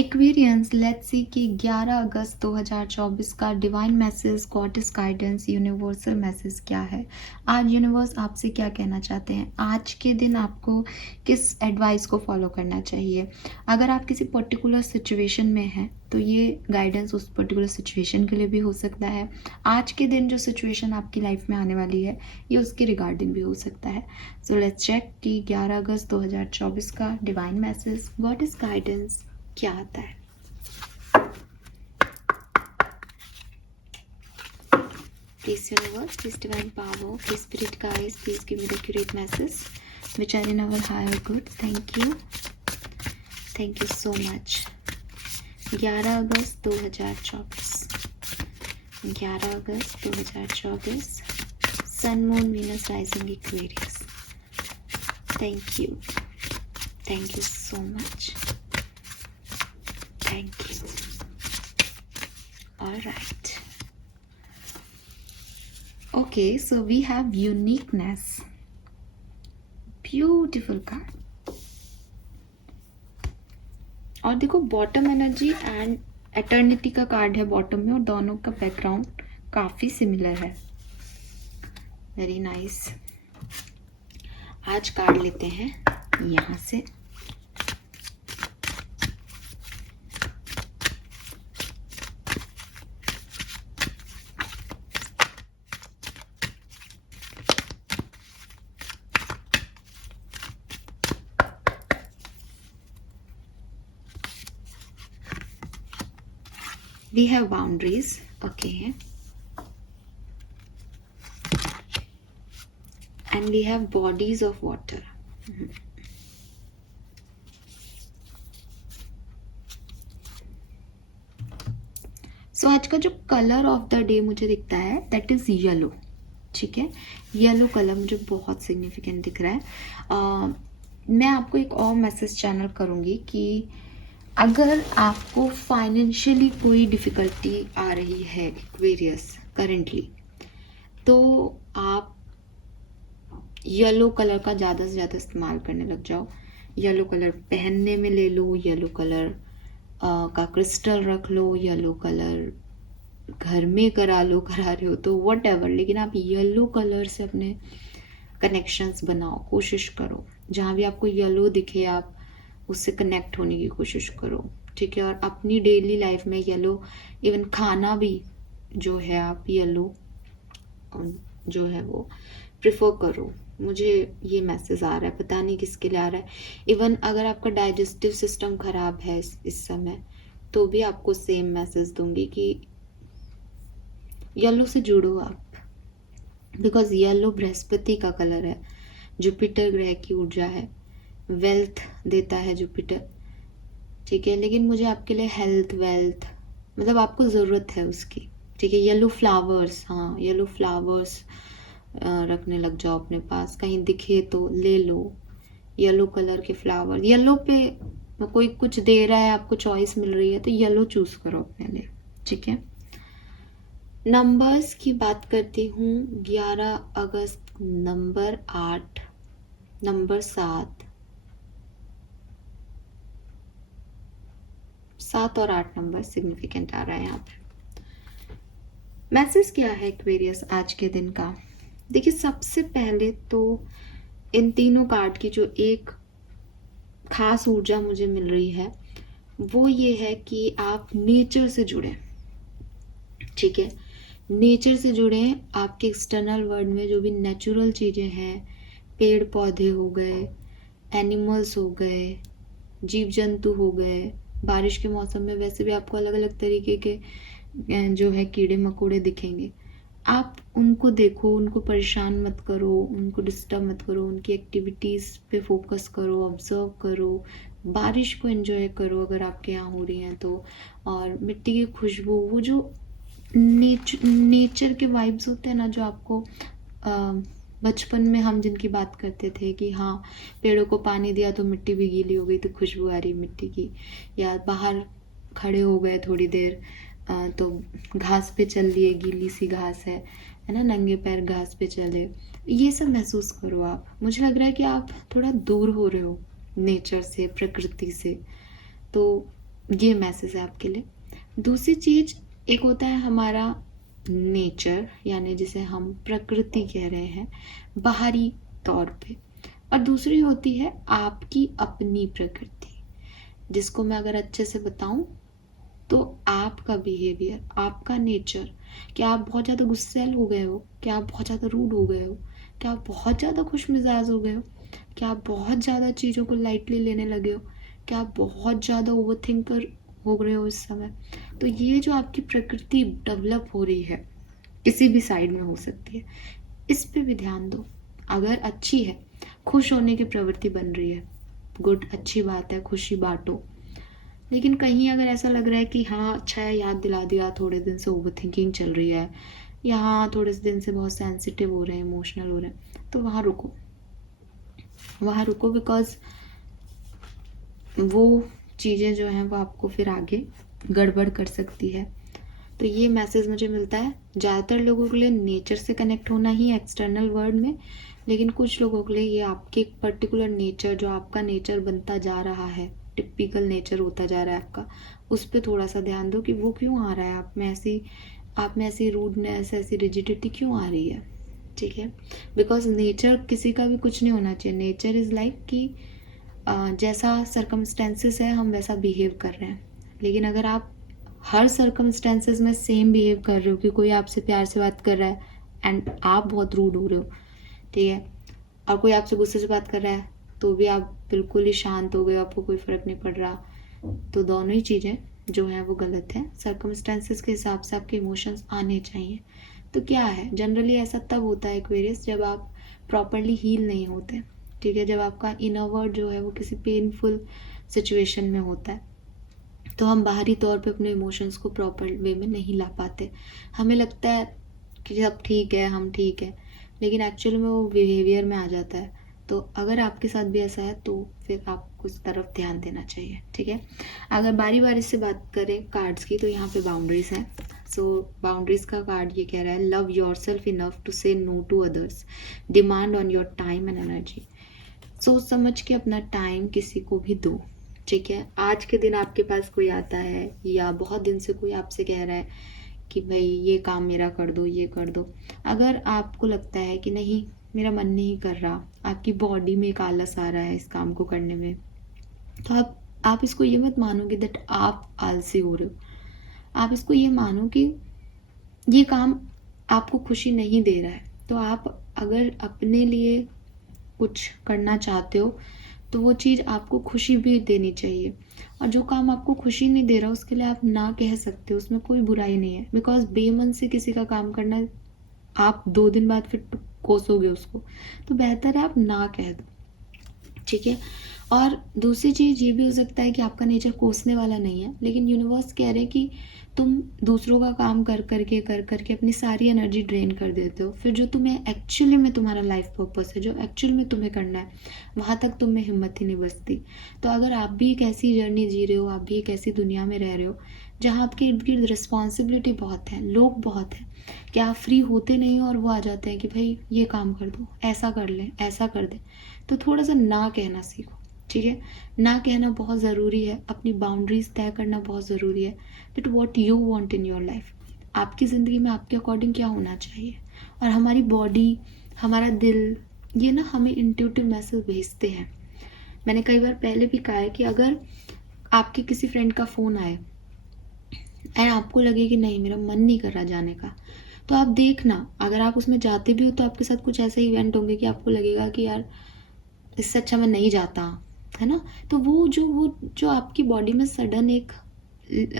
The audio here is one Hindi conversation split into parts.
एक्वेरियंस, लेट्स सी कि 11 अगस्त 2024 का divine message, goddess guidance, universal message क्या है। आज यूनिवर्स आपसे क्या कहना चाहते हैं, आज के दिन आपको किस एडवाइस को फॉलो करना चाहिए। अगर आप किसी पर्टिकुलर सिचुएशन में हैं तो ये गाइडेंस उस पर्टिकुलर सिचुएशन के लिए भी हो सकता है। आज के दिन जो सिचुएशन आपकी लाइफ में आने वाली है ये उसके रिगार्डिंग भी हो सकता है। सो लेट्स चेक कि 11 अगस्त 2024 का डिवाइन मैसेज, गॉडेस गाइडेंस क्या आता है। Please universe, please divine power, please spirit guides, please give me the accurate message which are in our higher good. Thank you so much. 11 अगस्त 2024, 11 अगस्त 2024, sun moon Venus rising Aquarius. Thank you so much. Thank you. All right. Okay, so we have uniqueness. Beautiful card. और देखो बॉटम एनर्जी एंड एटर्निटी का कार्ड है बॉटम में, और दोनों का बैकग्राउंड काफी सिमिलर है। Very nice. आज कार्ड लेते हैं यहाँ से। We have boundaries, okay, and we have bodies of water. सो आज का जो कलर ऑफ द डे मुझे दिखता है दैट इज येलो। ठीक है, येलो कलर मुझे बहुत सिग्निफिकेंट दिख रहा है। मैं आपको एक और मैसेज चैनल करूँगी कि अगर आपको फाइनेंशियली कोई डिफ़िकल्टी आ रही है एक्वेरियस करेंटली, तो आप येलो कलर का ज़्यादा से ज़्यादा इस्तेमाल करने लग जाओ। येलो कलर पहनने में ले लो, येलो कलर का क्रिस्टल रख लो, येलो कलर घर में करा रहे हो तो वट एवर, लेकिन आप येलो कलर से अपने कनेक्शंस बनाओ, कोशिश करो। जहाँ भी आपको येलो दिखे आप उससे कनेक्ट होने की कोशिश करो। ठीक है, और अपनी डेली लाइफ में येलो, इवन खाना भी जो है आप येलो जो है वो प्रिफर करो। मुझे ये मैसेज आ रहा है, पता नहीं किसके लिए आ रहा है। इवन अगर आपका डाइजेस्टिव सिस्टम खराब है इस समय, तो भी आपको सेम मैसेज दूंगी कि येलो से जुड़ो आप, बिकॉज येलो बृहस्पति का कलर है, जुपिटर ग्रह की ऊर्जा है, वेल्थ देता है जुपिटर। ठीक है, लेकिन मुझे आपके लिए हेल्थ, वेल्थ, मतलब आपको ज़रूरत है उसकी। ठीक है, येलो फ्लावर्स, हाँ येलो फ्लावर्स रखने लग जाओ अपने पास, कहीं दिखे तो ले लो येलो कलर के फ्लावर। येलो पे कोई कुछ दे रहा है, आपको चॉइस मिल रही है तो येलो चूज करो अपने लिए। ठीक है, नंबर्स की बात करती हूँ। 11 अगस्त नंबर 8, नंबर 7 और 8 नंबर सिग्निफिकेंट आ रहा है यहाँ पे। मैसेज क्या है एक्वेरियस आज के दिन का? देखिए, सबसे पहले तो इन तीनों कार्ड की जो एक खास ऊर्जा मुझे मिल रही है वो ये है कि आप नेचर से जुड़े। ठीक है, नेचर से जुड़े। आपके एक्सटर्नल वर्ल्ड में जो भी नेचुरल चीज़ें हैं, पेड़ पौधे हो गए, एनिमल्स हो गए, जीव जंतु हो गए। बारिश के मौसम में वैसे भी आपको अलग अलग तरीके के जो है कीड़े मकोड़े दिखेंगे। आप उनको देखो, उनको परेशान मत करो, उनको डिस्टर्ब मत करो, उनकी एक्टिविटीज़ पे फोकस करो, ऑब्जर्व करो, बारिश को एंजॉय करो अगर आपके यहाँ हो रही हैं तो। और मिट्टी की खुशबू, वो जो नेचर के वाइब्स होते हैं ना, जो आपको बचपन में हम जिनकी बात करते थे कि हाँ पेड़ों को पानी दिया तो मिट्टी भी गीली हो गई तो खुशबू आ रही मिट्टी की, या बाहर खड़े हो गए थोड़ी देर तो घास पे चल लिए, गीली सी घास है ना, नंगे पैर घास पे चले, ये सब महसूस करो आप। मुझे लग रहा है कि आप थोड़ा दूर हो रहे हो नेचर से, प्रकृति से, तो ये मैसेज है आपके लिए। दूसरी चीज, एक होता है हमारा नेचर, यानी जिसे हम प्रकृति कह रहे हैं बाहरी तौर पे, और दूसरी होती है आपकी अपनी प्रकृति, जिसको मैं अगर अच्छे से बताऊं तो आपका बिहेवियर, आपका नेचर। क्या आप बहुत ज़्यादा गुस्सैल हो गए हो? क्या आप बहुत ज़्यादा रूड हो गए हो? क्या आप बहुत ज़्यादा खुश मिजाज हो गए हो? क्या आप बहुत ज़्यादा चीज़ों को लाइटली लेने लगे हो? क्या आप बहुत ज़्यादा ओवर थिंकर हो रहे हो इस समय? तो ये जो आपकी प्रकृति डेवलप हो रही है, किसी भी साइड में हो सकती है, इस पे भी ध्यान दो। अगर अच्छी है, खुश होने की प्रवृत्ति बन रही है, गुड, अच्छी बात है, खुशी बांटो। लेकिन कहीं अगर ऐसा लग रहा है कि हाँ अच्छा है, याद दिला दिया, थोड़े दिन से ओवर थिंकिंग चल रही है, या हाँ थोड़े से दिन से बहुत सेंसिटिव हो रहे हैं, इमोशनल हो रहे हैं, तो वहाँ रुको, वहाँ रुको, बिकॉज वो चीज़ें जो हैं वो आपको फिर आगे गड़बड़ कर सकती है। तो ये मैसेज मुझे मिलता है ज़्यादातर लोगों के लिए नेचर से कनेक्ट होना ही एक्सटर्नल वर्ल्ड में, लेकिन कुछ लोगों के लिए ये आपके एक पर्टिकुलर नेचर, जो आपका नेचर बनता जा रहा है, टिपिकल नेचर होता जा रहा है आपका, उस पर थोड़ा सा ध्यान दो कि वो क्यों आ रहा है आप में ऐसी रूडनेस, ऐसी रिजिडिटी क्यों आ रही है। ठीक है, बिकॉज नेचर किसी का भी कुछ नहीं होना चाहिए। नेचर इज़ लाइक कि जैसा सर्कमस्टेंसेस है हम वैसा बिहेव कर रहे हैं। लेकिन अगर आप हर सर्कमस्टेंसेस में सेम बिहेव कर रहे हो, कि कोई आपसे प्यार से बात कर रहा है एंड आप बहुत रूड हो रहे हो, ठीक है, और कोई आपसे गुस्से से बात कर रहा है तो भी आप बिल्कुल ही शांत हो गए, आपको कोई फर्क नहीं पड़ रहा, तो दोनों ही चीज़ें जो हैं वो गलत है। सर्कमस्टेंसेस के हिसाब से आपके इमोशंस आने चाहिए। तो क्या है, जनरली ऐसा तब होता है एक्वेरियस, जब आप प्रॉपरली हील नहीं होते। ठीक है, जब आपका इनर वर्ल्ड जो है वो किसी पेनफुल सिचुएशन में होता है, तो हम बाहरी तौर पे अपने इमोशंस को प्रॉपर वे में नहीं ला पाते। हमें लगता है कि सब ठीक है, हम ठीक है, लेकिन एक्चुअली में वो बिहेवियर में आ जाता है। तो अगर आपके साथ भी ऐसा है तो फिर आपको उस तरफ ध्यान देना चाहिए। ठीक है, अगर बारी बारी से बात करें कार्ड्स की, तो यहाँ पे बाउंड्रीज हैं। सो बाउंड्रीज का कार्ड ये कह रहा है, love yourself enough to say no to others, demand on your time and energy. सोच समझ के अपना टाइम किसी को भी दो। ठीक है, आज के दिन आपके पास कोई आता है या बहुत दिन से कोई आपसे कह रहा है कि भाई ये काम मेरा कर दो, ये कर दो, अगर आपको लगता है कि नहीं मेरा मन नहीं कर रहा, आपकी बॉडी में एक आलस आ रहा है इस काम को करने में, तो आप इसको ये मत मानो कि दैट आप आलसी हो रहे हो। आप इसको ये मानो कि ये काम आपको खुशी नहीं दे रहा है। तो आप अगर अपने लिए कुछ करना चाहते हो तो वो चीज़ आपको खुशी भी देनी चाहिए, और जो काम आपको खुशी नहीं दे रहा उसके लिए आप ना कह सकते हो, उसमें कोई बुराई नहीं है। बिकॉज बेमन से किसी का काम करना, आप 2 दिन बाद फिर कोसोगे उसको, तो बेहतर है आप ना कह दो। ठीक है, और दूसरी चीज़ ये भी हो सकता है कि आपका नेचर कोसने वाला नहीं है, लेकिन यूनिवर्स कह रहे हैं कि तुम दूसरों का काम कर करके अपनी सारी एनर्जी ड्रेन कर देते हो। फिर जो तुम्हें एक्चुअली में तुम्हारा लाइफ पर्पस है, जो एक्चुअल में तुम्हें करना है, वहाँ तक तुम में हिम्मत ही नहीं बचती। तो अगर आप भी एक ऐसी जर्नी जी रहे हो, आप भी एक ऐसी दुनिया में रह रहे हो जहाँ आपके इर्द गिर्द रिस्पॉन्सिबिलिटी बहुत है, लोग बहुत हैं, कि आप फ्री होते नहीं हो और वो आ जाते हैं कि भाई ये काम कर दो, ऐसा कर ले, ऐसा कर दे, तो थोड़ा सा ना कहना सीखो। ठीक है, ना कहना बहुत ज़रूरी है, अपनी बाउंड्रीज तय करना बहुत ज़रूरी है, that what you want in your life. आपकी ज़िंदगी में आपके अकॉर्डिंग क्या होना चाहिए। और हमारी बॉडी, हमारा दिल, ये ना हमें इंट्यूटिव मैसेज भेजते हैं। मैंने कई बार पहले भी कहा है कि अगर आपके किसी फ्रेंड का फ़ोन आए एंड आपको लगे कि नहीं मेरा मन नहीं कर रहा जाने का, तो आप देखना, अगर आप उसमें जाते भी हो तो आपके साथ कुछ ऐसे इवेंट होंगे कि आपको लगेगा कि यार इससे अच्छा मैं नहीं जाता, है ना। तो वो जो आपकी बॉडी में सडन एक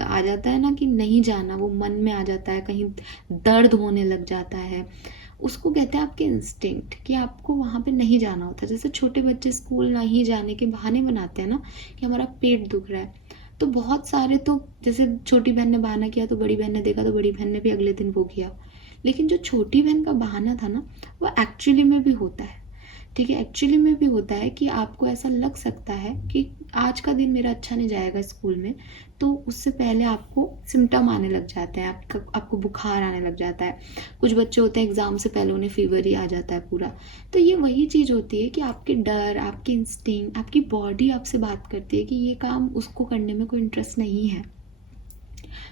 आ जाता है ना कि नहीं जाना, वो मन में आ जाता है, कहीं दर्द होने लग जाता है, उसको कहते हैं आपके इंस्टिंक्ट, कि आपको वहाँ पे नहीं जाना होता। जैसे छोटे बच्चे स्कूल नहीं जाने के बहाने बनाते हैं ना, कि हमारा पेट दुख रहा है, तो बहुत सारे, तो जैसे छोटी बहन ने बहाना किया तो बड़ी बहन ने देखा, तो बड़ी बहन ने भी अगले दिन वो किया। लेकिन जो छोटी बहन का बहाना था ना, वो एक्चुअली में भी होता है। ठीक है, एक्चुअली में भी होता है कि आपको ऐसा लग सकता है कि आज का दिन मेरा अच्छा नहीं जाएगा स्कूल में, तो उससे पहले आपको सिम्टम आने लग जाते हैं, आपको बुखार आने लग जाता है। कुछ बच्चे होते हैं एग्ज़ाम से पहले उन्हें फीवर ही आ जाता है पूरा। तो ये वही चीज़ होती है कि आपके डर, आपकी इंस्टिंक्ट, आपकी बॉडी आपसे बात करती है कि ये काम उसको करने में कोई इंटरेस्ट नहीं है।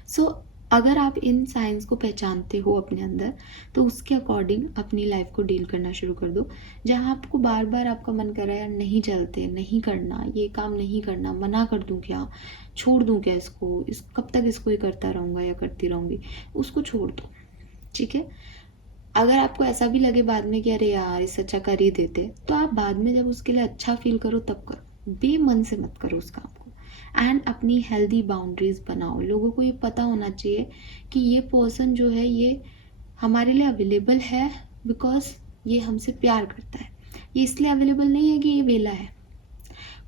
सो अगर आप इन साइंस को पहचानते हो अपने अंदर, तो उसके अकॉर्डिंग अपनी लाइफ को डील करना शुरू कर दो। जहाँ आपको बार बार आपका मन कर रहा है यार नहीं चलते, नहीं करना, ये काम नहीं करना, मना कर दूँ क्या, छोड़ दूँ क्या इसको, कब तक इसको ही करता रहूँगा या करती रहूँगी, उसको छोड़ दो। ठीक है, अगर आपको ऐसा भी लगे बाद में कि अरे यार इससे अच्छा कर ही देते, तो आप बाद में जब उसके लिए अच्छा फील करो तब करो, बेमन से मत करो उस काम को। एंड अपनी हेल्दी बाउंड्रीज बनाओ। लोगों को ये पता होना चाहिए कि ये पर्सन जो है ये हमारे लिए अवेलेबल है बिकॉज ये हमसे प्यार करता है, ये इसलिए अवेलेबल नहीं है कि ये वेला है।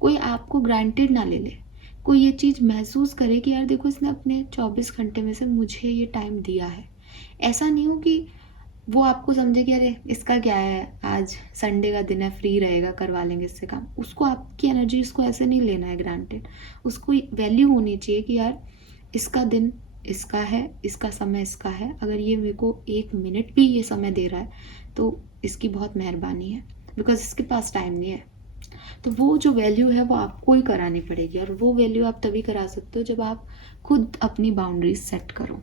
कोई आपको ग्रांटेड ना ले ले, कोई ये चीज़ महसूस करे कि यार देखो इसने अपने 24 घंटे में से मुझे ये टाइम दिया है। ऐसा नहीं हो कि वो आपको समझे कि अरे इसका क्या है, आज संडे का दिन है, फ्री रहेगा, करवा लेंगे इससे काम। उसको आपकी एनर्जी उसको ऐसे नहीं लेना है ग्रांटेड। उसको वैल्यू होनी चाहिए कि यार इसका दिन इसका है, इसका समय इसका है, अगर ये मेरे को 1 मिनट भी ये समय दे रहा है तो इसकी बहुत मेहरबानी है, बिकॉज इसके पास टाइम नहीं है। तो वो जो वैल्यू है वो आपको ही करानी पड़ेगी, और वो वैल्यू आप तभी करा सकते हो जब आप खुद अपनी बाउंड्रीज सेट करो।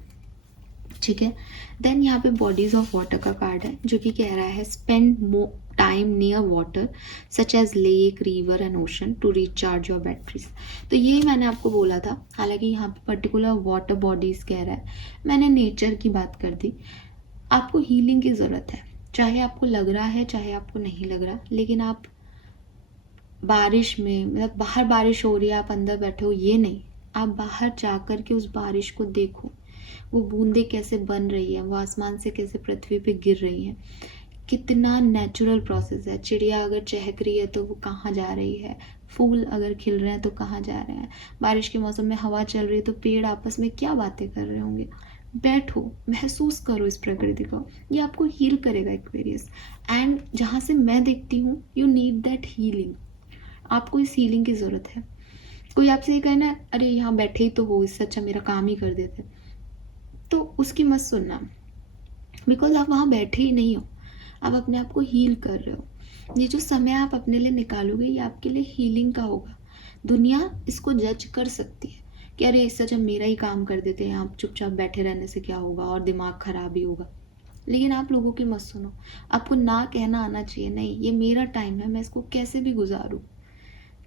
ठीक है, देन यहाँ पे बॉडीज ऑफ वाटर का कार्ड है जो कि कह रहा है spend time near water such as lake, river and ocean to recharge your batteries. तो ये मैंने आपको बोला था, हालांकि यहाँ पे पर्टिकुलर वाटर बॉडीज कह रहा है, मैंने नेचर की बात कर दी। आपको हीलिंग की ज़रूरत है, चाहे आपको लग रहा है चाहे आपको नहीं लग रहा, लेकिन आप बारिश में, मतलब बाहर बारिश हो रही है आप अंदर बैठे हो ये नहीं, आप बाहर जा कर के उस बारिश को देखो, वो बूंदे कैसे बन रही है, वो आसमान से कैसे पृथ्वी पे गिर रही है, कितना नेचुरल प्रोसेस है। चिड़िया अगर चहक रही है तो वो कहाँ जा रही है, फूल अगर खिल रहे हैं तो कहाँ जा रहे हैं, बारिश के मौसम में हवा चल रही है तो पेड़ आपस में क्या बातें कर रहे होंगे। बैठो, महसूस करो इस प्रकृति को, ये आपको हील करेगा एक्वेरियस। एंड जहाँ से मैं देखती हूँ यू नीड दैट हीलिंग, आपको इस हीलिंग की ज़रूरत है। कोई आपसे ये कहना अरे यहाँ बैठे ही तो हो, इससे अच्छा मेरा काम ही कर देते, तो उसकी मत सुनना, बिकॉज आप वहाँ बैठे ही नहीं हो, आप अपने आप को हील कर रहे हो। ये जो समय आप अपने लिए निकालोगे ये आपके लिए हीलिंग का होगा। दुनिया इसको जज कर सकती है कि अरे इससे अच्छा मेरा ही काम कर देते हैं, आप चुपचाप बैठे रहने से क्या होगा और दिमाग खराब ही होगा। लेकिन आप लोगों की मत सुनो, आपको ना कहना आना चाहिए, नहीं ये मेरा टाइम है, मैं इसको कैसे भी गुजारूँ।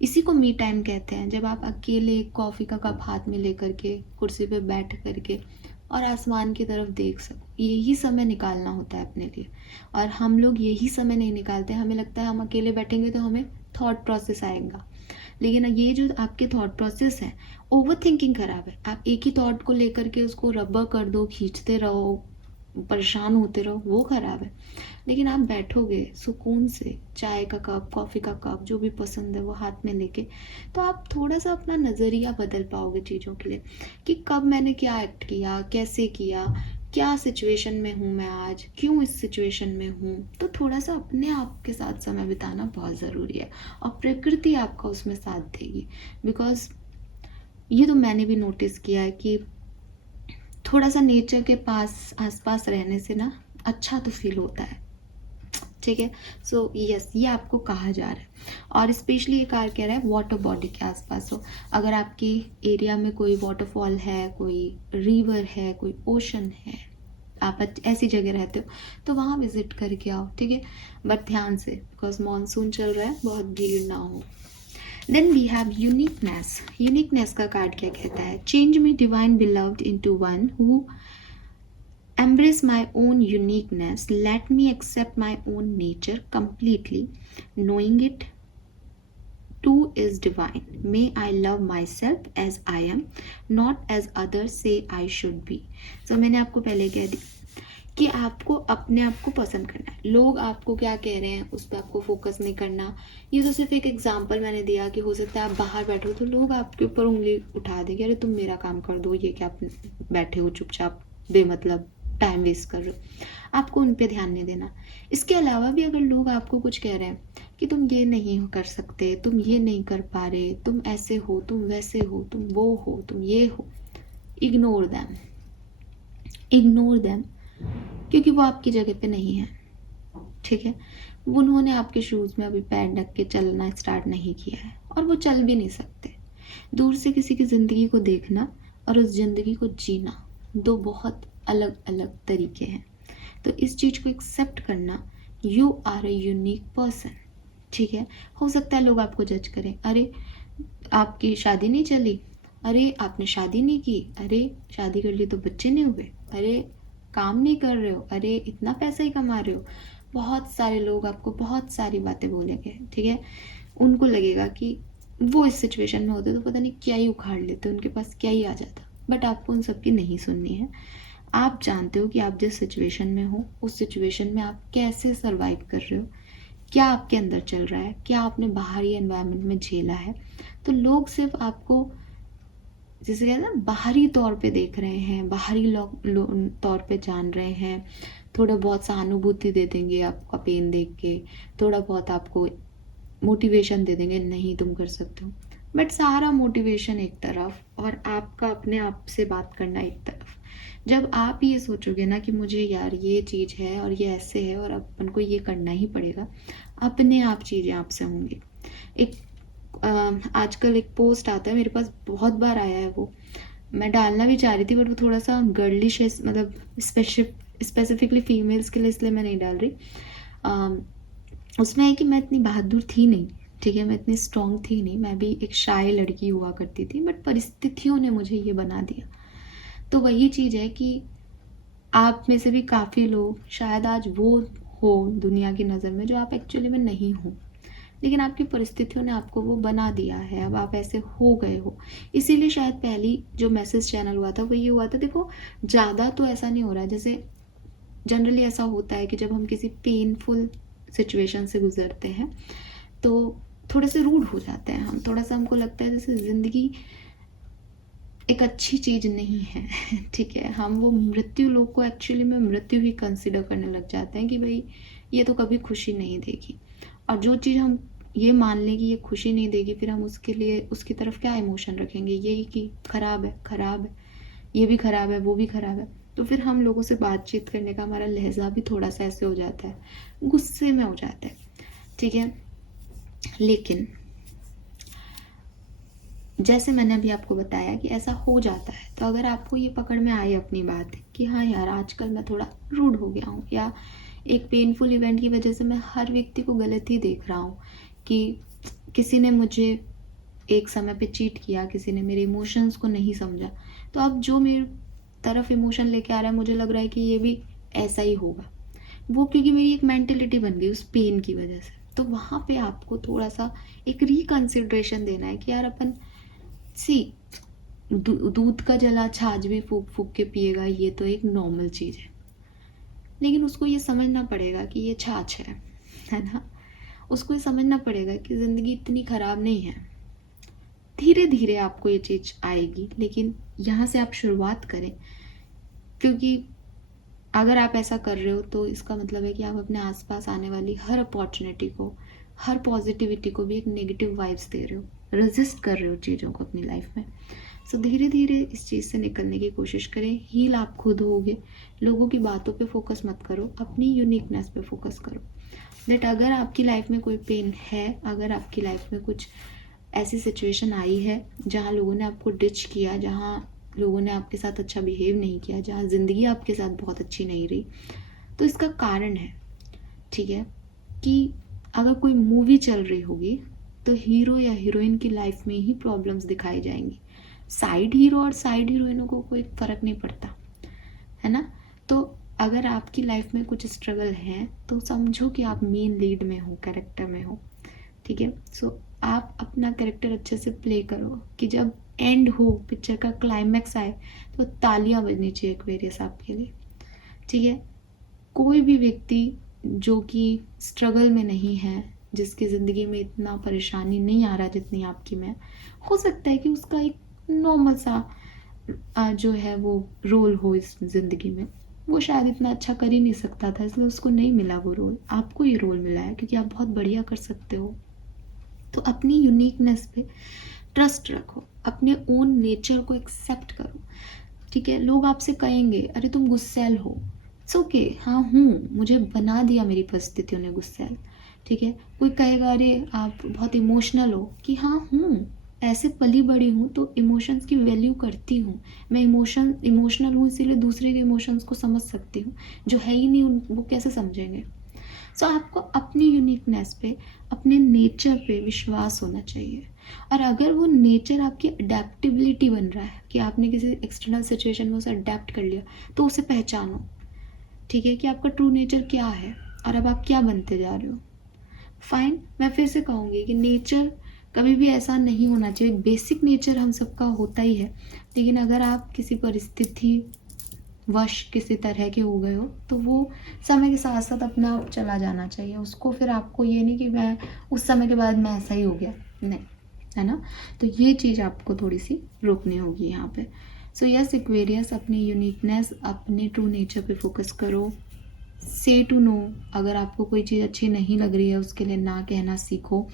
इसी को मी टाइम कहते हैं, जब आप अकेले कॉफ़ी का कप हाथ में लेकर के कुर्सी पे बैठ करके और आसमान की तरफ देख सको, यही समय निकालना होता है अपने लिए। और हम लोग यही समय नहीं निकालते, हमें लगता है हम अकेले बैठेंगे तो हमें थॉट प्रोसेस आएगा, लेकिन ये जो आपके थॉट प्रोसेस है ओवर थिंकिंग खराब है। आप एक ही थॉट को लेकर के उसको रब्बर कर दो, खींचते रहो, परेशान होते रहो, वो खराब है। लेकिन आप बैठोगे सुकून से, चाय का कप, कॉफ़ी का कप, जो भी पसंद है वो हाथ में लेके, तो आप थोड़ा सा अपना नज़रिया बदल पाओगे चीज़ों के लिए कि कब मैंने क्या एक्ट किया, कैसे किया, क्या सिचुएशन में हूँ मैं आज, क्यों इस सिचुएशन में हूँ। तो थोड़ा सा अपने आप के साथ समय बिताना बहुत ज़रूरी है, और प्रकृति आपका उसमें साथ देगी। बिकॉज ये तो मैंने भी नोटिस किया है कि थोड़ा सा नेचर के पास आसपास रहने से ना अच्छा तो फील होता है। ठीक है, सो यस ये आपको कहा जा रहा है। और स्पेशली ये कार कह रहा है वाटर बॉडी के आसपास हो, अगर आपकी एरिया में कोई वाटरफॉल है, कोई रिवर है, कोई ओशन है, आप ऐसी जगह रहते हो तो वहाँ विजिट करके आओ। ठीक है, बट ध्यान से, बिकॉज मानसून चल रहा है, बहुत भीड़ ना हो। Then we have uniqueness. Uniqueness का कार्ड क्या कहता है, change me divine beloved into one who embrace my own uniqueness, let me accept my own nature completely, knowing it too is divine. May I love myself as I am, not as others say I should be. So मैंने आपको पहले कह दी कि आपको अपने आप को पसंद करना है, लोग आपको क्या कह रहे हैं उस पर आपको फोकस नहीं करना। ये तो सिर्फ एक एग्जांपल मैंने दिया कि हो सकता है आप बाहर बैठो तो लोग आपके ऊपर उंगली उठा देंगे, अरे तुम मेरा काम कर दो, ये क्या बैठे हो चुपचाप बेमतलब टाइम वेस्ट कर रहे हो, आपको उन पे ध्यान नहीं देना। इसके अलावा भी अगर लोग आपको कुछ कह रहे हैं कि तुम ये नहीं कर सकते, तुम ये नहीं कर पा रहे, तुम ऐसे हो, तुम वैसे हो, तुम वो हो, तुम ये हो, इग्नोर दैम, इग्नोर दैम, क्योंकि वो आपकी जगह पे नहीं है, ठीक है। उन्होंने आपके शूज़ में अभी पैर रख के चलना स्टार्ट नहीं किया है और वो चल भी नहीं सकते। दूर से किसी की ज़िंदगी को देखना और उस ज़िंदगी को जीना दो बहुत अलग अलग तरीके हैं। तो इस चीज़ को एक्सेप्ट करना, you are a unique person, ठीक है। हो सकता है लोग आपको जज करें, अरे आपकी शादी नहीं चली, अरे आपने शादी नहीं की, अरे शादी कर ली तो बच्चे नहीं हुए, अरे काम नहीं कर रहे हो, अरे इतना पैसा ही कमा रहे हो। बहुत सारे लोग आपको बहुत सारी बातें बोलेंगे, ठीक है। उनको लगेगा कि वो इस सिचुएशन में होते तो पता नहीं क्या ही उखाड़ लेते, उनके पास क्या ही आ जाता। बट आपको उन सबकी नहीं सुननी है। आप जानते हो कि आप जिस सिचुएशन में हो उस सिचुएशन में आप कैसे सर्वाइव कर रहे हो, क्या आपके अंदर चल रहा है, क्या आपने बाहरी एनवायरनमेंट में झेला है। तो लोग सिर्फ आपको जैसे कहते हैं ना बाहरी तौर पे देख रहे हैं, बाहरी तौर पे जान रहे हैं, थोड़ा बहुत सहानुभूति दे देंगे आपका पेन देख के, थोड़ा बहुत आपको मोटिवेशन दे देंगे, नहीं तुम कर सकते हो। बट सारा मोटिवेशन एक तरफ और आपका अपने आप से बात करना एक तरफ। जब आप ये सोचोगे ना कि मुझे यार ये चीज़ है और ये ऐसे है और अपन को ये करना ही पड़ेगा, अपने आप चीज़ें आपसे होंगी। एक आजकल एक पोस्ट आता है, मेरे पास बहुत बार आया है वो, मैं डालना भी चाह रही थी बट वो थोड़ा सा गर्लिश है, मतलब स्पेसिफिकली फीमेल्स के लिए, इसलिए मैं नहीं डाल रही। उसमें है कि मैं इतनी बहादुर थी नहीं, ठीक है, मैं इतनी स्ट्रॉन्ग थी नहीं, मैं भी एक शाय लड़की हुआ करती थी, बट परिस्थितियों ने मुझे ये बना दिया। तो वही चीज़ है कि आप में से भी काफ़ी लोग शायद आज वो हो दुनिया की नज़र में जो आप एक्चुअली में नहीं हो, लेकिन आपकी परिस्थितियों ने आपको वो बना दिया है, अब आप ऐसे हो गए हो। इसीलिए शायद पहली जो मैसेज चैनल हुआ था वो ये हुआ था। देखो ज़्यादा तो ऐसा नहीं हो रहा है, जैसे जनरली ऐसा होता है कि जब हम किसी पेनफुल सिचुएशन से गुजरते हैं तो थोड़े से रूड हो जाते हैं हम, थोड़ा सा हमको लगता है जैसे ज़िंदगी एक अच्छी चीज़ नहीं है ठीक है, हम वो मृत्यु लोग को एक्चुअली में मृत्यु ही कंसिडर करने लग जाते हैं कि भाई ये तो कभी खुशी नहीं देगी। और जो चीज़ हम ये मान लें कि ये खुशी नहीं देगी, फिर हम उसके लिए उसकी तरफ क्या इमोशन रखेंगे, यही कि खराब है, खराब है, ये भी खराब है, वो भी खराब है। तो फिर हम लोगों से बातचीत करने का हमारा लहजा भी थोड़ा सा ऐसे हो जाता है, गुस्से में हो जाता है, ठीक है। लेकिन जैसे मैंने अभी आपको बताया कि ऐसा हो जाता है, तो अगर आपको ये पकड़ में आए अपनी बात कि हाँ यार आजकल मैं थोड़ा रूड हो गया हूँ, या एक पेनफुल इवेंट की वजह से मैं हर व्यक्ति को गलत ही देख रहा हूँ, कि किसी ने मुझे एक समय पे चीट किया, किसी ने मेरे इमोशंस को नहीं समझा, तो अब जो मेरी तरफ इमोशन लेके आ रहा है मुझे लग रहा है कि ये भी ऐसा ही होगा, वो क्योंकि मेरी एक मेंटेलिटी बन गई उस पेन की वजह से। तो वहाँ पे आपको थोड़ा सा एक रिकंसिडरेशन देना है कि यार अपन दूध का जला छाछ भी फूक फूक के पिएगा, ये तो एक नॉर्मल चीज़ है, लेकिन उसको ये समझना पड़ेगा कि ये छाछ है ना। उसको ये समझना पड़ेगा कि ज़िंदगी इतनी ख़राब नहीं है। धीरे धीरे आपको ये चीज़ आएगी, लेकिन यहाँ से आप शुरुआत करें, क्योंकि अगर आप ऐसा कर रहे हो तो इसका मतलब है कि आप अपने आसपास आने वाली हर अपॉर्चुनिटी को, हर पॉजिटिविटी को भी एक नेगेटिव वाइब्स दे रहे हो, रेजिस्ट कर रहे हो चीज़ों को अपनी लाइफ में। सो धीरे धीरे इस चीज़ से निकलने की कोशिश करें। हील आप खुद होगे, लोगों की बातों पे फोकस मत करो, अपनी यूनिकनेस पे फोकस करो। दैट अगर आपकी लाइफ में कोई पेन है, अगर आपकी लाइफ में कुछ ऐसी सिचुएशन आई है जहाँ लोगों ने आपको डिच किया, जहाँ लोगों ने आपके साथ अच्छा बिहेव नहीं किया, जहाँ ज़िंदगी आपके साथ बहुत अच्छी नहीं रही, तो इसका कारण है, ठीक है, कि अगर कोई मूवी चल रही होगी तो हीरो या हीरोइन की लाइफ में ही प्रॉब्लम्स दिखाई जाएंगी। साइड हीरो और साइड हीरोइनों को कोई फ़र्क नहीं पड़ता, है ना। तो अगर आपकी लाइफ में कुछ स्ट्रगल है तो समझो कि आप मेन लीड में हो, कैरेक्टर में हो, ठीक है। सो आप अपना कैरेक्टर अच्छे से प्ले करो कि जब एंड हो, पिक्चर का क्लाइमैक्स आए, तो तालियां बजनी चाहिए एक्वेरियस आपके लिए, ठीक है। कोई भी व्यक्ति जो कि स्ट्रगल में नहीं है, जिसकी ज़िंदगी में इतना परेशानी नहीं आ रहा जितनी आपकी में, हो सकता है कि उसका एक नॉर्मल सा जो है वो रोल हो इस ज़िंदगी में, वो शायद इतना अच्छा कर ही नहीं सकता था, इसलिए उसको नहीं मिला वो रोल, आपको ये रोल मिला है क्योंकि आप बहुत बढ़िया कर सकते हो। तो अपनी यूनिकनेस पे ट्रस्ट रखो, अपने ओन नेचर को एक्सेप्ट करो। ठीक है, लोग आपसे कहेंगे अरे तुम गुस्सैल हो, इट्स ओके, हाँ हूँ, मुझे बना दिया मेरी परिस्थितियों ने गुस्सैल। ठीक है, कोई कहेगा अरे आप बहुत इमोशनल हो, कि हाँ हूँ, ऐसे पली बड़ी हूँ तो इमोशंस की वैल्यू करती हूँ। मैं इमोशनल हूँ इसीलिए दूसरे के इमोशंस को समझ सकती हूँ, जो है ही नहीं वो कैसे समझेंगे। सो आपको अपनी यूनिकनेस पे, अपने नेचर पे विश्वास होना चाहिए। और अगर वो नेचर आपकी अडेप्टिबिलिटी बन रहा है कि आपने किसी एक्सटर्नल सिचुएशन में उसे अडेप्ट कर लिया, तो उसे पहचानो। ठीक है, कि आपका ट्रू नेचर क्या है और अब आप क्या बनते जा रहे हो। फाइन, मैं फिर से कहूँगी कि नेचर कभी भी ऐसा नहीं होना चाहिए। बेसिक नेचर हम सबका होता ही है, लेकिन अगर आप किसी परिस्थिति वश किसी तरह के हो गए हो तो वो समय के साथ साथ अपना चला जाना चाहिए उसको। फिर आपको ये नहीं कि मैं उस समय के बाद मैं ऐसा ही हो गया, नहीं, है ना। तो ये चीज़ आपको थोड़ी सी रोकनी होगी यहाँ पे। सो यस एक्वेरियस, अपनी यूनिकनेस, अपने ट्रू नेचर पे फोकस करो। से टू नो, अगर आपको कोई चीज़ अच्छी नहीं लग रही है उसके लिए ना कहना सीखो।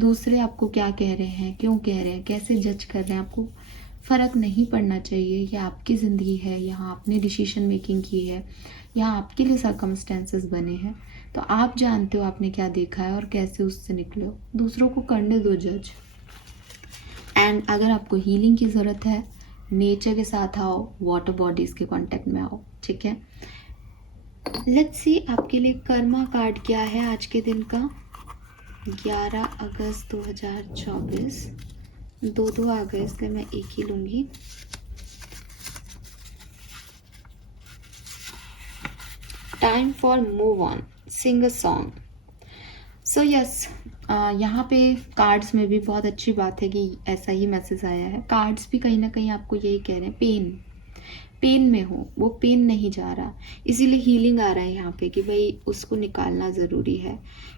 दूसरे आपको क्या कह रहे हैं, क्यों कह रहे हैं, कैसे जज कर रहे हैं, आपको फ़र्क नहीं पड़ना चाहिए। ये आपकी ज़िंदगी है, यहाँ आपने डिसीजन मेकिंग की है, यहाँ आपके लिए सर्कमस्टेंसेस बने हैं, तो आप जानते हो आपने क्या देखा है और कैसे उससे निकले हो। दूसरों को करने दो जज। एंड अगर आपको हीलिंग की ज़रूरत है, नेचर के साथ आओ, वाटर बॉडीज़ के कांटेक्ट में आओ। ठीक है, लेट्स सी आपके लिए कर्मा कार्ड क्या है आज के दिन का। 11 अगस्त 2024, दो आ गए इसलिए मैं एक ही लूँगी। Time for move on, sing a song. So yes, यहाँ पे कार्ड्स में भी बहुत अच्छी बात है कि ऐसा ही मैसेज आया है। कार्ड्स भी कहीं ना कहीं आपको यही कह रहे हैं, पेन में हो, वो पेन नहीं जा रहा, इसीलिए हीलिंग आ रहा है यहाँ पे कि भाई उसको निकालना ज़रूरी है।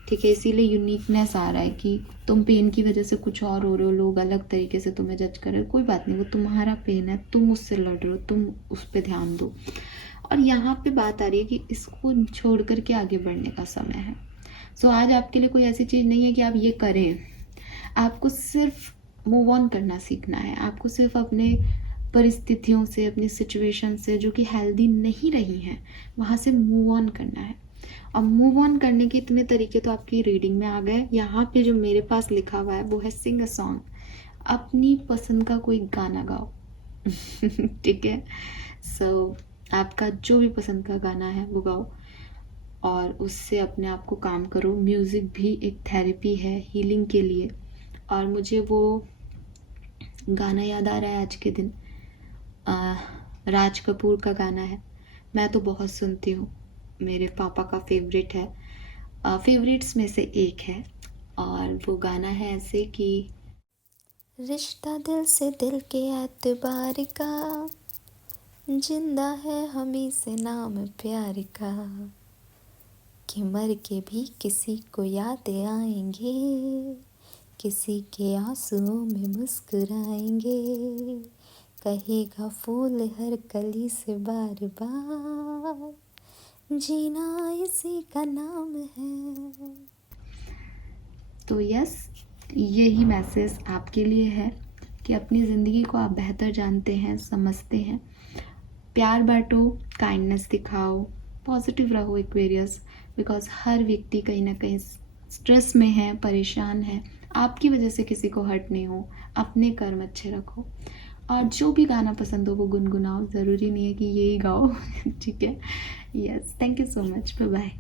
ठीक है, इसीलिए यूनिकनेस आ रहा है कि तुम पेन की वजह से कुछ और हो रहे हो, लोग अलग तरीके से तुम्हें जज कर रहे हो, कोई बात नहीं, वो तुम्हारा पेन है, तुम उससे लड़ रहे हो, तुम उस पर ध्यान दो। और यहाँ पे बात आ रही है कि इसको छोड़ करके आगे बढ़ने का समय है। सो आज आपके लिए कोई ऐसी चीज़ नहीं है कि आप ये करें, आपको सिर्फ मूव ऑन करना सीखना है। आपको सिर्फ अपने परिस्थितियों से, अपनी सिचुएशन से जो कि हेल्दी नहीं रही हैं, वहाँ से मूव ऑन करना है। और मूव ऑन करने के इतने तरीके तो आपकी रीडिंग में आ गए। यहाँ पे जो मेरे पास लिखा हुआ है वो है सिंग अ सॉन्ग, अपनी पसंद का कोई गाना गाओ। ठीक है, सो आपका जो भी पसंद का गाना है वो गाओ और उससे अपने आप को काम करो। म्यूज़िक भी एक थेरेपी है हीलिंग के लिए। और मुझे वो गाना याद आ रहा है आज के दिन, राज कपूर का गाना है, मैं तो बहुत सुनती हूँ, मेरे पापा का फेवरेट है, फेवरेट्स में से एक है। और वो गाना है ऐसे कि रिश्ता दिल से दिल के एतबार का, जिंदा है हमी से नाम प्यार का, कि मर के भी किसी को याद आएंगे, किसी के आंसुओं में मुस्कुराएंगे, कहेगा फूल हर कली से बार बार, जीना इसी का नाम है। तो यस, यही मैसेज आपके लिए है कि अपनी ज़िंदगी को आप बेहतर जानते हैं, समझते हैं। प्यार बांटो, काइंडनेस दिखाओ, पॉजिटिव रहो एक्वेरियस, बिकॉज हर व्यक्ति कहीं ना कहीं स्ट्रेस में है, परेशान है। आपकी वजह से किसी को हर्ट नहीं हो, अपने कर्म अच्छे रखो। और जो भी गाना पसंद हो वो गुनगुनाओ, ज़रूरी नहीं है कि यही गाओ। ठीक है, yes, thank you so much, bye bye.